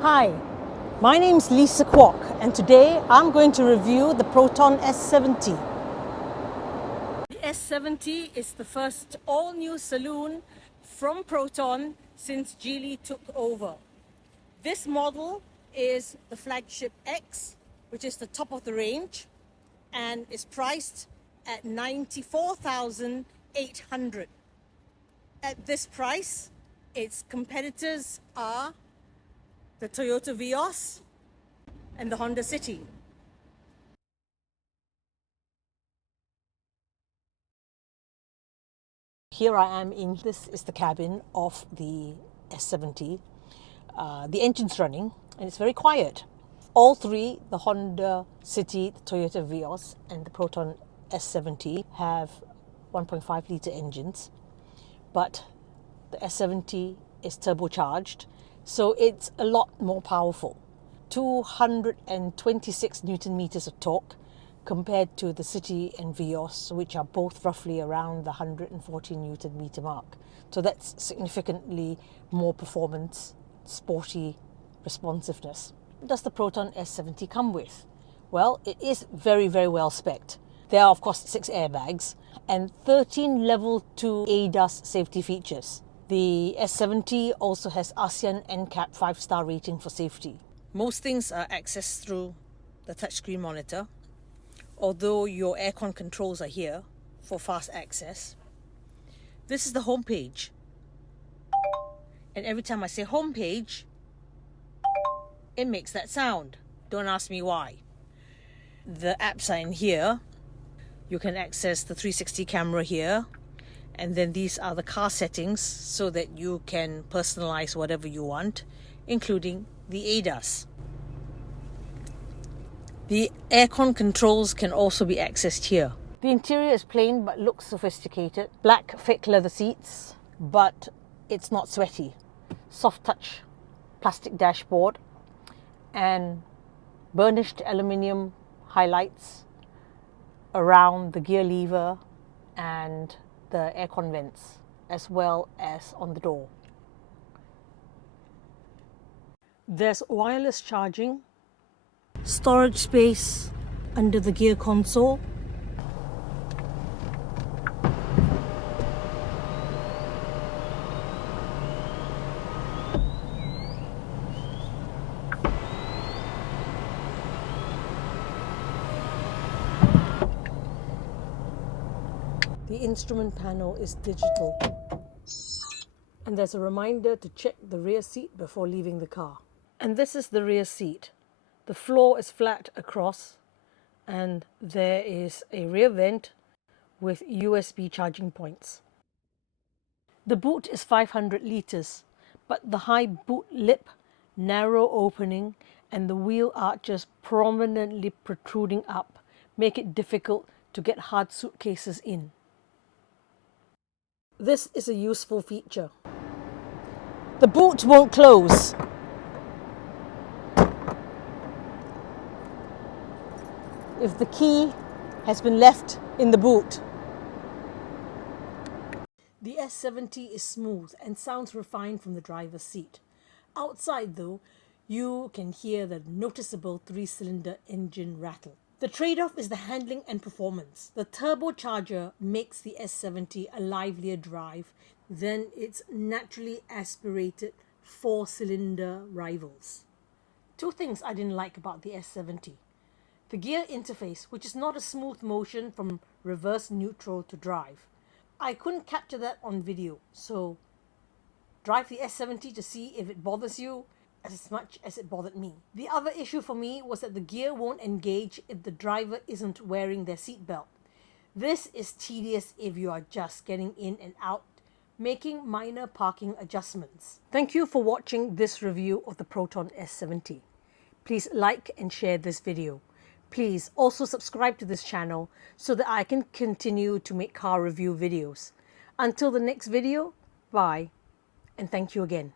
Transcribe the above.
Hi, my name's Lisa Kwok and today I'm going to review the Proton S70. The S70 is the first all-new saloon from Proton since Geely took over. This model is the Flagship X, which is the top of the range and is priced at 94,800. At this price, its competitors are the Toyota Vios and the Honda City. Here I am this is the cabin of the S70. The engine's running and it's very quiet. All three, the Honda City, the Toyota Vios and the Proton S70 have 1.5 litre engines, but the S70 is turbocharged, so it's a lot more powerful. 226 Newton meters of torque compared to the City and Vios, which are both roughly around the 140 Newton meter mark. So that's significantly more performance, sporty responsiveness. What does the Proton S70 come with? Well, it is very, very well spec'd. There are of course 6 airbags and 13 level 2 ADAS safety features. The S70 also has ASEAN NCAP 5-star rating for safety. Most things are accessed through the touchscreen monitor, although your aircon controls are here for fast access. This is the home page. And every time I say home page, it makes that sound. Don't ask me why. The apps are in here. You can access the 360 camera here. And then these are the car settings so that you can personalize whatever you want, including the ADAS. The aircon controls can also be accessed here. The interior is plain but looks sophisticated. Black fake leather seats, but it's not sweaty. Soft touch plastic dashboard and burnished aluminium highlights around the gear lever and the aircon vents, as well as on the door. There's wireless charging, storage space under the gear console, the instrument panel is digital, and there's a reminder to check the rear seat before leaving the car. And this is the rear seat. The floor is flat across and there is a rear vent with USB charging points. The boot is 500 litres, but the high boot lip, narrow opening and the wheel arches prominently protruding up make it difficult to get hard suitcases in. This is a useful feature. The boot won't close. If the key has been left in the boot. The S70 is smooth and sounds refined from the driver's seat. Outside though, you can hear the noticeable 3-cylinder engine rattle. The trade-off is the handling and performance. The turbocharger makes the S70 a livelier drive than its naturally aspirated 4-cylinder rivals. 2 things I didn't like about the S70. The gear interface, which is not a smooth motion from reverse neutral to drive. I couldn't capture that on video, so drive the S70 to see if it bothers you as much as it bothered me. The other issue for me was that the gear won't engage if the driver isn't wearing their seatbelt. This is tedious if you are just getting in and out, making minor parking adjustments. Thank you for watching this review of the Proton S70. Please like and share this video. Please also subscribe to this channel so that I can continue to make car review videos. Until the next video, bye and thank you again.